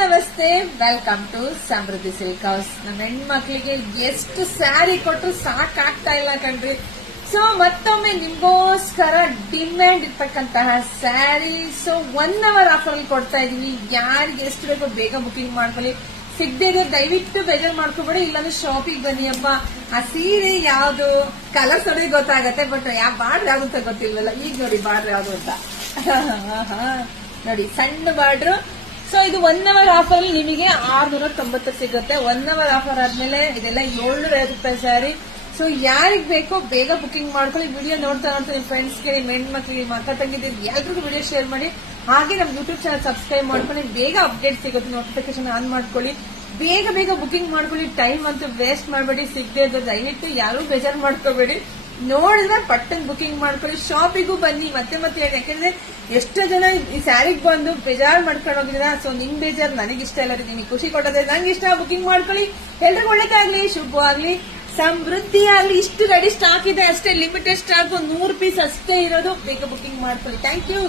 ನಮಸ್ತೆ, welcome to Samruddhi silk house. ನಮ್ಮ ಹೆಣ್ಮಕ್ಳಿಗೆ ಎಷ್ಟು ಸ್ಯಾರಿ ಕೊಟ್ಟರು ಸಾಕಾಗ್ತಾ ಇಲ್ಲ ಕಣ್ರಿ. ಸೊ ಮತ್ತೊಮ್ಮೆ ನಿಮ್ಗೋಸ್ಕರ ಡಿಮ್ಯಾಂಡ್ ಇರ್ತಕ್ಕಂತಹ ಸ್ಯಾರಿ 1 hour ಆಫರ್ ಅಲ್ಲಿ ಕೊಡ್ತಾ ಇದೀವಿ. ಯಾರಿಗೆ ಎಷ್ಟು ಬೇಕೋ ಬೇಗ ಬುಕಿಂಗ್ ಮಾಡ್ಕೊಳ್ಳಿ. ಸಿಗದೆ ಇದೆ ದಯವಿಟ್ಟು ಬೇಜಾರ್ ಮಾಡ್ಕೋಬೇಡಿ, ಇಲ್ಲಾಂದ್ರೆ ಶಾಪಿಗೆ ಬನ್ನಿ ಅಪ್ಪ. ಆ ಸೀರೆ ಯಾವ್ದು ಕಲರ್ಸ್ ನೋಡಿ ಗೊತ್ತಾಗತ್ತೆ, ಬಟ್ ಯಾವ ಬಾರ್ಡರ್ ಯಾವ್ದು ಅಂತ ಗೊತ್ತಿಲ್ವಲ್ಲ. ಈಗ ನೋಡಿ ಬಾರ್ಡರ್ ಯಾವ್ದು ಅಂತ ನೋಡಿ, ಸಣ್ಣ ಬಾರ್ಡರ್. ಸೊ ಇದು 1 hour ಆಫರ್ ಅಲ್ಲಿ ನಿಮಗೆ 690 ಸಿಗುತ್ತೆ. 1 hour ಆಫರ್ ಆದ್ಮೇಲೆ ಇದೆಲ್ಲ 750 ರೂಪಾಯಿ ಸ್ಯಾರಿ. ಸೊ ಯಾರಿಗ್ ಬೇಕೋ ಬೇಗ ಬುಕಿಂಗ್ ಮಾಡ್ಕೊಳ್ಳಿ. ವಿಡಿಯೋ ನೋಡ್ತಾ ನಿಮ್ ಫ್ರೆಂಡ್ಸ್ಗೆ, ನಿಮ್ ಹೆಣ್ಮಕ್ಳಿಗೆ, ನಿಮ್ಮ ಅಕ್ಕ ತಂಗಿದ್ದೀರಿ ಎಲ್ರಿಗೂ ವಿಡಿಯೋ ಶೇರ್ ಮಾಡಿ. ಹಾಗೆ ನಮ್ ಯೂಟ್ಯೂಬ್ ಚಾನಲ್ ಸಬ್ಸ್ಕ್ರೈಬ್ ಮಾಡ್ಕೊಳ್ಳಿ. ಬೇಗ ಅಪ್ಡೇಟ್ ಸಿಗುತ್ತೆ, ನೋಟಿಫಿಕೇಶನ್ ಆನ್ ಮಾಡ್ಕೊಳ್ಳಿ. ಬೇಗ ಬೇಗ ಬುಕಿಂಗ್ ಮಾಡ್ಕೊಳ್ಳಿ. ಟೈಮ್ ಅಂತೂ ವೇಸ್ಟ್ ಮಾಡಬೇಡಿ. ಸಿಗದೆ ಇದ್ದು ದಯವಿಟ್ಟು ಯಾರು ಬೇಜಾರ್ ಮಾಡ್ಕೋಬೇಡಿ. ನೋಡಿದ್ರೆ ಪಟ್ಟನ್ ಬುಕಿಂಗ್ ಮಾಡ್ಕೊಳ್ಳಿ. ಶಾಪಿಗೂ ಬನ್ನಿ ಮತ್ತೆ ಹೇಳಿ, ಯಾಕಂದ್ರೆ ಎಷ್ಟೋ ಜನ ಈ ಸ್ಯಾರಿಗೆ ಬಂದು ಬೇಜಾರ್ ಮಾಡ್ಕೊಂಡು ಹೋಗಿದ್ರ. ಸೊ ನಿಮ್ ಬೇಜಾರ್ ನನಗಿಷ್ಟ ಇಲ್ಲ, ನಿಮಗೆ ಖುಷಿ ಕೊಟ್ಟದೆ ನಂಗೆ ಇಷ್ಟ. ಬುಕಿಂಗ್ ಮಾಡ್ಕೊಳ್ಳಿ. ಎಲ್ರಿಗೂ ಒಳ್ಳೇದಾಗ್ಲಿ, ಶುಭವಾಗ್ಲಿ, ಸಮೃದ್ಧಿ ಆಗ್ಲಿ. ಇಷ್ಟು ರೆಡಿ ಸ್ಟಾಕ್ ಇದೆ ಅಷ್ಟೇ, ಲಿಮಿಟೆಡ್ ಸ್ಟಾಕ್, 100 ಪೀಸ್ ಅಷ್ಟೇ ಇರೋದು. ಬೇಗ ಬುಕಿಂಗ್ ಮಾಡ್ಕೊಳ್ಳಿ. Thank you.